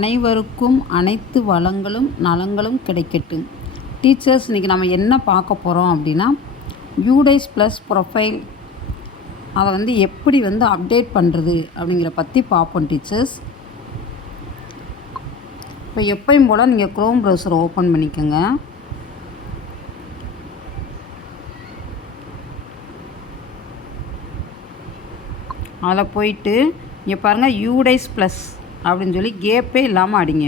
அனைவருக்கும் அனைத்து வளங்களும் நலங்களும் கிடைக்கட்டும். டீச்சர்ஸ், இன்றைக்கி நம்ம என்ன பார்க்க போகிறோம் அப்படின்னா, யூடைஸ் ப்ளஸ் ப்ரொஃபைல் அதை எப்படி அப்டேட் பண்ணுறது அப்படிங்கிற பற்றி பார்ப்போம் டீச்சர்ஸ். இப்போ எப்பயும் போல் நீங்கள் க்ரோம் ப்ரௌசரை ஓப்பன் பண்ணிக்கோங்க. அதில் போயிட்டு இங்கே பாருங்கள், யூடைஸ் ப்ளஸ் அப்படின்னு சொல்லி கேப்பே இல்லாமல் அடிங்க.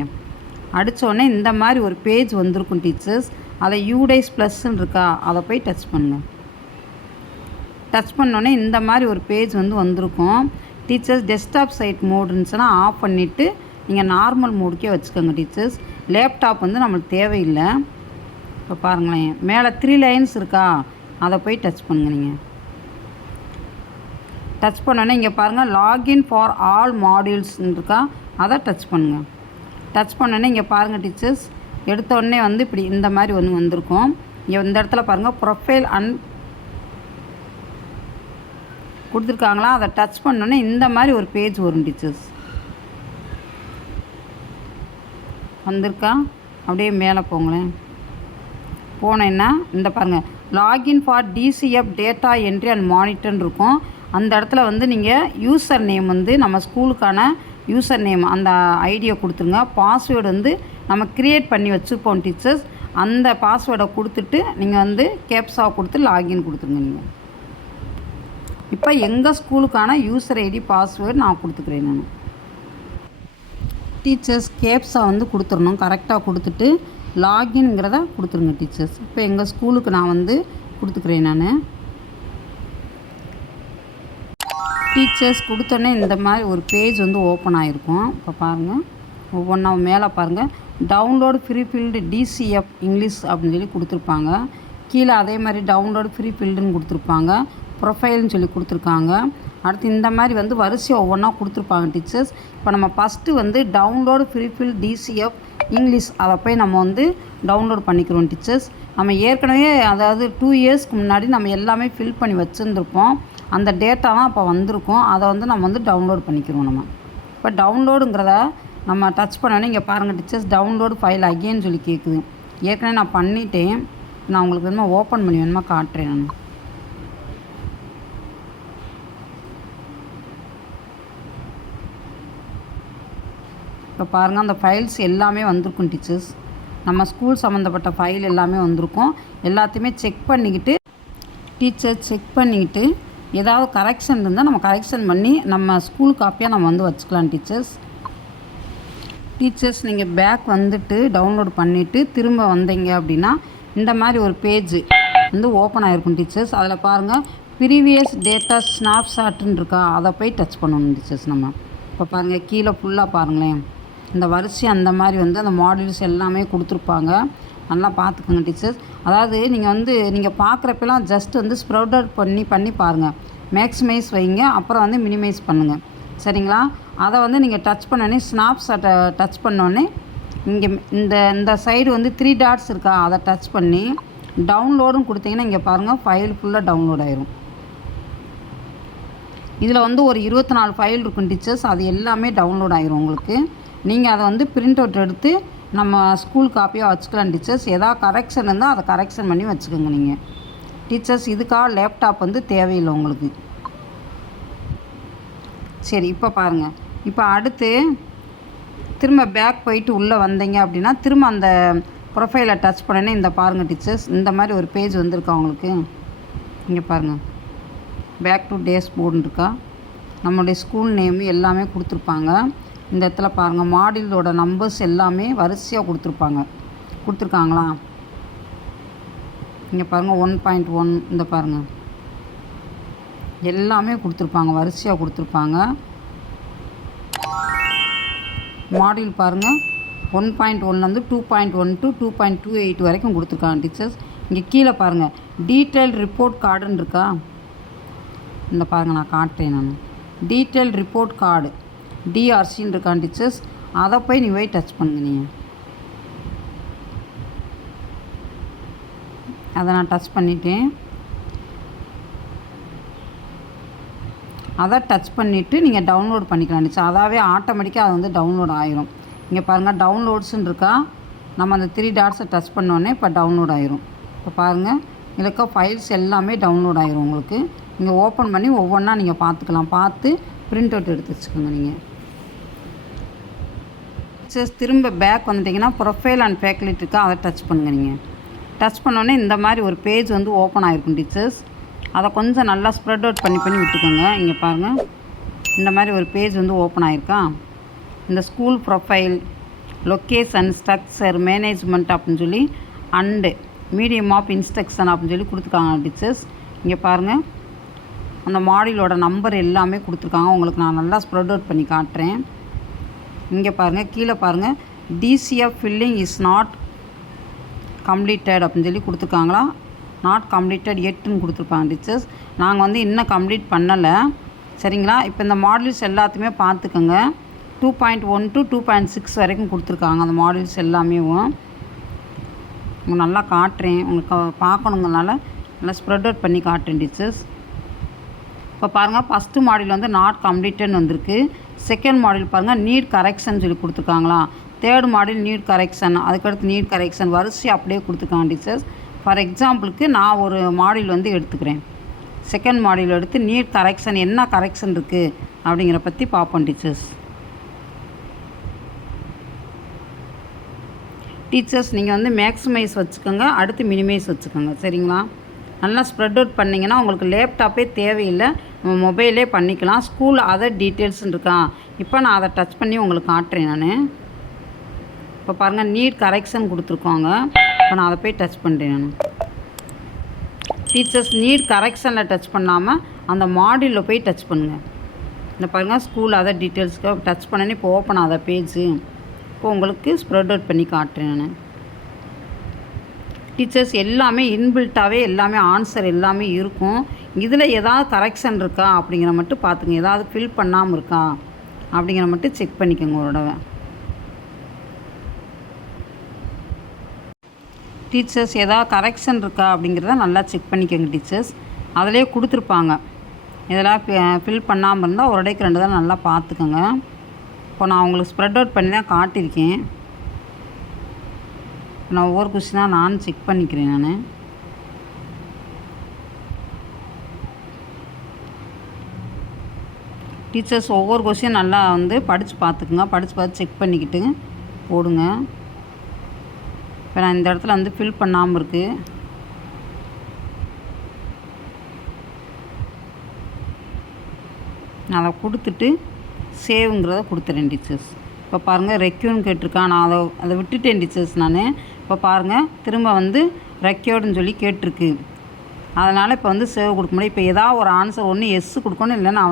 அடித்தோடனே இந்த மாதிரி ஒரு பேஜ் வந்திருக்கும் டீச்சர்ஸ். அதில் யூடைஸ் ப்ளஸ்ன்னு இருக்கா, அதை போய் டச் பண்ணுங்கள். டச் பண்ணோடனே இந்த மாதிரி ஒரு பேஜ் வந்திருக்கும் டீச்சர்ஸ். டெஸ்க்டாப் சைட் மோட் இருந்துச்சுன்னா ஆஃப் பண்ணிவிட்டு நீங்கள் நார்மல் மோடுக்கே வச்சுக்கோங்க டீச்சர்ஸ். லேப்டாப் நம்மளுக்கு தேவையில்லை. இப்போ பாருங்களேன், மேலே 3 லைன்ஸ் இருக்கா, அதை போய் டச் பண்ணுங்கள். நீங்கள் டச் பண்ணோன்னே இங்கே பாருங்கள், லாகின் ஃபார் ஆல் மாடியூல்ஸ்ன்னு இருக்கா, அதை டச் பண்ணுங்கள். டச் பண்ணோன்னே இங்கே பாருங்கள் டீச்சர்ஸ், எடுத்தோடனே இப்படி இந்த மாதிரி வந்திருக்கும். இங்கே இந்த இடத்துல பாருங்கள், ப்ரொஃபைல் கொடுத்துருக்காங்களா, அதை டச் பண்ணோன்னே இந்த மாதிரி ஒரு பேஜ் வரும் டீச்சர்ஸ். வந்திருக்கா, அப்படியே மேலே போங்களேன். போனேன்னா இந்த பாருங்கள், login for TCF data entry and மானிட்டர்னு இருக்கும். அந்த இடத்துல நீங்கள் யூசர் நேம் நம்ம ஸ்கூலுக்கான யூசர் நேம் அந்த ஐடியை கொடுத்துருங்க. பாஸ்வேர்டு நம்ம க்ரியேட் பண்ணி வச்சுருப்போம் டீச்சர்ஸ். அந்த பாஸ்வேர்டை கொடுத்துட்டு நீங்கள் கேப்ஸா கொடுத்து லாகின் கொடுத்துருங்க. நீங்கள் இப்போ எங்கள் ஸ்கூலுக்கான யூசர் ஐடி பாஸ்வேர்டு நான் கொடுத்துக்கிறேன். நான் டீச்சர்ஸ் கேப்ஸா கொடுத்துடணும். கரெக்டாக கொடுத்துட்டு லாகின்ங்கிறத கொடுத்துருங்க டீச்சர்ஸ். இப்போ எங்கள் ஸ்கூலுக்கு நான் கொடுத்துக்கிறேன். நான் டீச்சர்ஸ் கொடுத்தோன்னே இந்த மாதிரி ஒரு பேஜ் ஓப்பன் ஆகிருக்கும். இப்போ பாருங்கள், ஒவ்வொன்றா மேலே பாருங்கள், download free field DCF English அப்படின்னு சொல்லி கொடுத்துருப்பாங்க. கீழே அதே மாதிரி டவுன்லோடு ஃப்ரீ ஃபீல்டுன்னு கொடுத்துருப்பாங்க. ப்ரொஃபைல்னு சொல்லி கொடுத்துருக்காங்க. அடுத்து இந்த மாதிரி வரிசையாக ஒவ்வொன்றா கொடுத்துருப்பாங்க டீச்சர்ஸ். இப்போ நம்ம first download free field DCF English அதை போய் நம்ம டவுன்லோட் பண்ணிக்கிறோம் டீச்சர்ஸ். நம்ம ஏற்கனவே அதாவது 2 இயர்ஸ்க்கு முன்னாடி நம்ம எல்லாமே ஃபில் பண்ணி வச்சுருந்துருப்போம். அந்த டேட்டா தான் இப்போ வந்திருக்கும். அதை நம்ம டவுன்லோட் பண்ணிக்கிறோம். நம்ம இப்போ டவுன்லோடுங்கிறத நம்ம டச் பண்ணோன்னே இங்கே பாருங்கள் டீச்சர்ஸ், டவுன்லோடு ஃபைல் அகெயின் சொல்லி கேட்குது. ஏற்கனவே நான் பண்ணிட்டேன். நான் உங்களுக்கு வேணுமா ஓப்பன் பண்ணி வேணுமா காட்டுறேன். நான் இப்போ பாருங்கள், அந்த ஃபைல்ஸ் எல்லாமே வந்திருக்கும் டீச்சர்ஸ். நம்ம ஸ்கூல் சம்மந்தப்பட்ட ஃபைல் எல்லாமே வந்திருக்கும். எல்லாத்தையுமே செக் பண்ணிக்கிட்டு ஏதாவது கரெக்ஷன் இருந்தால் நம்ம கரெக்ஷன் பண்ணி நம்ம ஸ்கூல் காப்பியாக நம்ம வச்சுக்கலாம் டீச்சர்ஸ். நீங்கள் பேக் டவுன்லோட் பண்ணிவிட்டு திரும்ப வந்தீங்க அப்படின்னா இந்த மாதிரி ஒரு பேஜ் ஓப்பன் ஆகிருக்கும் டீச்சர்ஸ். அதில் பாருங்கள், ப்ரீவியஸ் டேட்டா ஸ்னாப்ஷாட்டுன்னு இருக்கா, அதை போய் டச் பண்ணணும் டீச்சர்ஸ். நம்ம இப்போ பாருங்கள், கீழே ஃபுல்லாக பாருங்களேன், இந்த வரிசை அந்த மாதிரி அந்த மாடியூல்ஸ் எல்லாமே கொடுத்துருப்பாங்க. நல்லா பார்த்துக்கோங்க டீச்சர்ஸ். அதாவது நீங்கள் பார்க்குறப்பெல்லாம் ஜஸ்ட் ஸ்ப்ரெட் அவுட் பண்ணி பாருங்கள். மேக்ஸிமைஸ் வைங்க, அப்புறம் மினிமைஸ் பண்ணுங்கள். சரிங்களா? அதை நீங்கள் டச் பண்ணோடனே ஸ்னாப்ஷாட்டை டச் பண்ணோடனே இங்கே இந்த சைடு 3 டாட்ஸ் இருக்கா, அதை டச் பண்ணி டவுன்லோடுன்னு கொடுத்தீங்கன்னா இங்கே பாருங்கள், ஃபைல் ஃபுல்லாக டவுன்லோட் ஆயிரும். இதில் ஒரு 24 ஃபைல் இருக்கும் டீச்சர்ஸ். அது எல்லாமே டவுன்லோட் ஆகிரும் உங்களுக்கு. நீங்கள் அதை பிரிண்ட் அவுட் எடுத்து நம்ம ஸ்கூல் காப்பியாக வச்சுக்கலாம் டீச்சர்ஸ். எதாவது கரெக்ஷன் இருந்தால் அதை கரெக்ஷன் பண்ணி வச்சுக்கோங்க நீங்கள் டீச்சர்ஸ். இதுக்காக லேப்டாப் தேவையில்லை உங்களுக்கு. சரி, இப்போ பாருங்கள், இப்போ அடுத்து திரும்ப பேக் போயிட்டு உள்ளே வந்தீங்க அப்படின்னா திரும்ப அந்த ப்ரொஃபைலை டச் பண்ணேன்னே இந்த பாருங்கள் டீச்சர்ஸ், இந்த மாதிரி ஒரு பேஜ் வந்திருக்கா உங்களுக்கு. இங்கே பாருங்கள், பேக் டு டேஸ் போர்டுன்னு இருக்கா, நம்மளுடைய ஸ்கூல் நேமு எல்லாமே கொடுத்துருப்பாங்க. இந்த இடத்துல பாருங்கள், மாடியூலோட நம்பர்ஸ் எல்லாமே வரிசையாக கொடுத்துருக்காங்களா. இங்கே பாருங்கள், 1.1 இந்த பாருங்கள், எல்லாமே கொடுத்துருப்பாங்க, வரிசையாக கொடுத்துருப்பாங்க. மாடியூல் பாருங்கள், 1.1 2.1 to 2.28 வரைக்கும் கொடுத்துருக்காங்க டீச்சர்ஸ். இங்கே கீழே பாருங்கள், டீட்டெயில் ரிப்போர்ட் கார்டுன்னு இருக்கா, இந்த பாருங்கள், நான் காட்டுறேன். நான் டீட்டெயில் ரிப்போர்ட் கார்டு டிஆர்சின்னு இருக்கான் டீச்சர்ஸ். அதை போய் போய் டச் பண்ணுங்க. நீங்கள் அதை நான் டச் பண்ணிட்டேன். அதை டச் பண்ணிவிட்டு நீங்கள் டவுன்லோட் பண்ணிக்கலாம் டீச்சர். அதாவே ஆட்டோமேட்டிக்காக அது டவுன்லோட் ஆகிரும். இங்கே பாருங்கள் டவுன்லோட்ஸுன்னு இருக்கா, நம்ம அந்த 3 டாட்ஸை டச் பண்ணோடனே இப்போ டவுன்லோட் ஆயிரும். இப்போ பாருங்கள் இதில் இருக்க ஃபைல்ஸ் எல்லாமே டவுன்லோட் ஆயிரும் உங்களுக்கு. நீங்கள் ஓப்பன் பண்ணி ஒவ்வொன்றா நீங்கள் பார்த்துக்கலாம். பார்த்து பிரிண்ட் அவுட் எடுத்து வச்சுக்கோங்க. நீங்கள் திரும்ப பேக் வந்துட்டிங்கன்னா ப்ரொஃபைல் அண்ட் ஃபேக்கல்ட்டி இருக்கா, அதை டச் பண்ணுங்கள். நீங்கள் டச் பண்ணோடனே இந்த மாதிரி ஒரு பேஜ் வந்து ஓப்பன் ஆகிருக்கும் டீச்சர்ஸ். அதை கொஞ்சம் நல்லா ஸ்ப்ரெட் அவுட் பண்ணி விட்டுக்கோங்க. இங்கே பாருங்கள் இந்த மாதிரி ஒரு பேஜ் வந்து ஓப்பன் ஆகிருக்கா. இந்த school profile, location, structure, management அப்படின்னு சொல்லி அண்டு மீடியம் ஆஃப் இன்ஸ்ட்ரக்ஷன் அப்படின்னு சொல்லி கொடுத்துருக்காங்க டீச்சர்ஸ். இங்கே பாருங்கள் அந்த மாடியூலோட நம்பர் எல்லாமே கொடுத்துருக்காங்க. உங்களுக்கு நான் நல்லா ஸ்ப்ரெட் அவுட் பண்ணி காட்டுறேன். இங்கே பாருங்கள் கீழே பாருங்கள் DCF filling is not completed அப்படின்னு சொல்லி கொடுத்துருக்காங்களா, நாட் கம்ப்ளீட்டட் எட்டுன்னு கொடுத்துருப்பாங்க டீச்சர்ஸ். நாங்கள் வந்து இன்னும் கம்ப்ளீட் பண்ணலை சரிங்களா. இப்போ இந்த மாடல்ஸ் எல்லாத்தையுமே பார்த்துக்கோங்க. 2.1 to 2.6 வரைக்கும் கொடுத்துருக்காங்க அந்த மாடல்ஸ் எல்லாமே. உங்களுக்கு நல்லா காட்டுறேன், உங்களுக்கு பார்க்கணுங்கனால நல்லா ஸ்ப்ரெட் அவுட் பண்ணி காட்டுறேன் டீச்சர்ஸ். இப்போ பாருங்கள் ஃபஸ்ட்டு மாடல் வந்து நாட் கம்ப்ளீட்டட்னு வந்திருக்கு. செகண்ட் மாடல் பாருங்கள் நீட் கரெக்ஷன் சொல்லி கொடுத்துருக்காங்களா. தேர்ட் மாடல் நீட் கரெக்ஷன், அதுக்கடுத்து நீட் கரெக்ஷன் வரிசை அப்படியே கொடுத்துருக்காங்க டீச்சர்ஸ். ஃபார் எக்ஸாம்பிளுக்கு நான் ஒரு மாடல் வந்து எடுத்துக்கிறேன். செகண்ட் மாடல் எடுத்து நீட் கரெக்ஷன் என்ன கரெக்ஷன் இருக்குது அப்படிங்கிற பற்றி பார்ப்போம் டீச்சர்ஸ். நீங்கள் வந்து மேக்ஸிமைஸ் வச்சுக்கோங்க, அடுத்து மினிமைஸ் வச்சுக்கோங்க சரிங்களா. நல்லா ஸ்ப்ரெட் அவுட் பண்ணிங்கன்னா உங்களுக்கு லேப்டாப்பே தேவையில்லை, நம்ம மொபைலே பண்ணிக்கலாம். ஸ்கூல் அதர் டீட்டெயில்ஸ்ன்னு இருக்கான். இப்போ நான் அதை டச் பண்ணி உங்களுக்கு காட்டுறேன். நான் இப்போ பாருங்கள் நீட் கரெக்ஷன் கொடுத்துருக்கோங்க. இப்போ நான் அதை போய் டச் பண்ணுறேன். நான் நீட் கரெக்ஷனில் டச் பண்ணாமல் அந்த மாடியூலில் போய் டச் பண்ணுங்கள். இந்த பாருங்கள் ஸ்கூல் அதர் டீட்டெயில்ஸ்க்கு டச் பண்ணேன்னு இப்போ ஓப்பன் ஆகாத பேஜு. இப்போ உங்களுக்கு ஸ்ப்ரெட் அவுட் பண்ணி காட்டுறேன். நான் எல்லாமே இன்பில்ட்டாகவே எல்லாமே ஆன்சர் எல்லாமே இருக்கும். இதில் ஏதாவது கரெக்ஷன் இருக்கா அப்படிங்கிற மட்டும் பார்த்துங்க. ஏதாவது ஃபில் பண்ணாமல் இருக்கா அப்படிங்கிற மட்டும் செக் பண்ணிக்கோங்க ஒரு தடவை. ஏதாவது கரெக்ஷன் இருக்கா அப்படிங்கிறத நல்லா செக் பண்ணிக்கோங்க டீச்சர்ஸ். அதிலே கொடுத்துருப்பாங்க. இதெல்லாம் ஃபில் பண்ணாமல் இருந்தால் ஒரு இடைக்கு 2 தான் நல்லா பார்த்துக்கோங்க. இப்போ நான் உங்களுக்கு ஸ்ப்ரெட் அவுட் பண்ணி தான் காட்டியிருக்கேன். நான் ஒவ்வொரு கொஸ்டினாக நான் செக் பண்ணிக்கிறேன். நான் ஒவ்வொரு கொஸ்டின் நல்லா வந்து படித்து பார்த்துக்குங்க. படித்து பார்த்து செக் பண்ணிக்கிட்டு போடுங்க. இப்போ நான் இந்த இடத்துல வந்து ஃபில் பண்ணாமல் இருக்குது. நான் அதை கொடுத்துட்டு சேவுங்கிறத கொடுத்துறேன் டீச்சர்ஸ். இப்போ பாருங்கள் ரெக்யூர்னு கேட்டிருக்கான். நான் அதை விட்டுட்டேன் டீச்சர்ஸ். நான் இப்போ பாருங்கள் திரும்ப வந்து ரெக்யூர்டுன்னு சொல்லி கேட்டிருக்கு. அதனால் இப்போ வந்து சேவ் கொடுக்க முடியும். இப்போ ஏதாவது ஒரு ஆன்சர் ஒன்று எஸ் கொடுக்கணும், இல்லைன்னா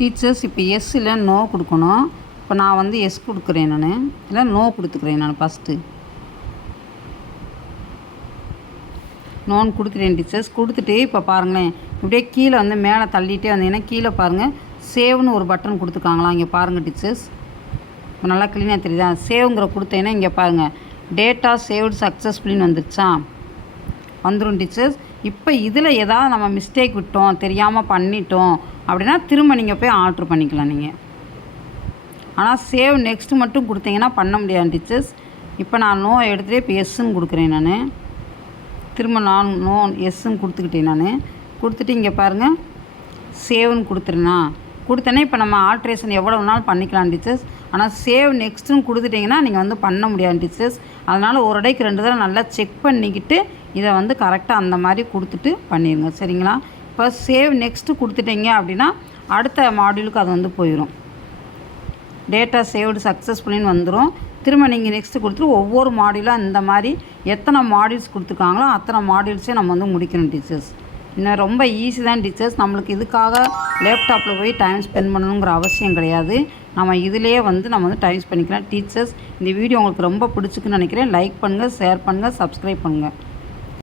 டீச்சர்ஸ் இப்போ எஸ் இல்லை நோ கொடுக்கணும். இப்போ நான் வந்து எஸ் கொடுக்குறேன். நான் இல்லை நோ கொடுத்துக்கிறேன். நான் ஃபஸ்ட்டு நோன் கொடுத்துட்டேன் டீச்சர்ஸ். கொடுத்துட்டு இப்போ பாருங்களேன் இப்படியே கீழே வந்து மேலே தள்ளிகிட்டே வந்தீங்கன்னா கீழே பாருங்கள் சேவ்னு ஒரு பட்டன் கொடுத்துருக்காங்களா. இங்கே பாருங்கள் டீச்சர்ஸ், இப்போ நல்லா க்ளீனாக தெரியுதா. சேவ்ங்கிற கொடுத்தேன்னா இங்கே பாருங்கள் டேட்டா சேவ்டு சக்ஸஸ்ஃபுல்லின்னு வந்துருச்சா, வந்துடும் டீச்சர்ஸ். இப்போ இதில் ஏதாவது நம்ம மிஸ்டேக் விட்டோம், தெரியாமல் பண்ணிட்டோம் அப்படின்னா திரும்ப நீங்கள் போய் ஆல்ட்ரு பண்ணிக்கலாம் நீங்கள். ஆனால் சேவ் நெக்ஸ்ட்டு மட்டும் கொடுத்தீங்கன்னா பண்ண முடியாது டீச்சர்ஸ். இப்போ நான் நோ எடுத்துகிட்டே இப்போ எஸ்ன்னு கொடுக்குறேன். நான் திரும்ப நான் நோ எஸ்ன்னு கொடுத்துக்கிட்டேன். நான் கொடுத்துட்டு இங்கே பாருங்கள் சேவ்னு கொடுத்தேன்னா இப்போ நம்ம ஆல்ட்ரேஷன் எவ்வளோ நாள் பண்ணிக்கலாம் டீச்சர்ஸ். ஆனால் சேவ் நெக்ஸ்ட்டுன்னு கொடுத்துட்டிங்கன்னா நீங்கள் வந்து பண்ண முடியாது டீச்சர்ஸ். அதனால் ஒரு இடைக்கு 2 தடவை நல்லா செக் பண்ணிக்கிட்டு இதை வந்து கரெக்டாக அந்த மாதிரி கொடுத்துட்டு பண்ணிடுங்க சரிங்களா. இப்போ சேவ் நெக்ஸ்ட்டு கொடுத்துட்டிங்க அப்படின்னா அடுத்த மாடியூலுக்கு அது வந்து போயிடும். டேட்டா சேவ்டு சக்ஸஸ்ஃபுல்லின்னு வந்துடும். திரும்ப நீங்கள் நெக்ஸ்ட்டு கொடுத்துட்டு ஒவ்வொரு மாடியூலாக இந்த மாதிரி எத்தனை மாடியூல்ஸ் கொடுத்துருக்காங்களோ அத்தனை மாடியூல்ஸே நம்ம வந்து முடிக்கணும் டீச்சர்ஸ். இன்னும் ரொம்ப ஈஸி தான் டீச்சர்ஸ். நம்மளுக்கு இதுக்காக லேப்டாப்பில் போய் டைம் ஸ்பெண்ட் பண்ணணுங்கிற அவசியம் கிடையாது. நம்ம இதிலேயே வந்து நம்ம வந்து டைம் ஸ்பெண்ட் பண்ணிக்கலாம் டீச்சர்ஸ். இந்த வீடியோ உங்களுக்கு ரொம்ப பிடிச்சிக்குன்னு நினைக்கிறேன். லைக் பண்ணுங்கள், ஷேர் பண்ணுங்கள், சப்ஸ்கிரைப் பண்ணுங்கள்.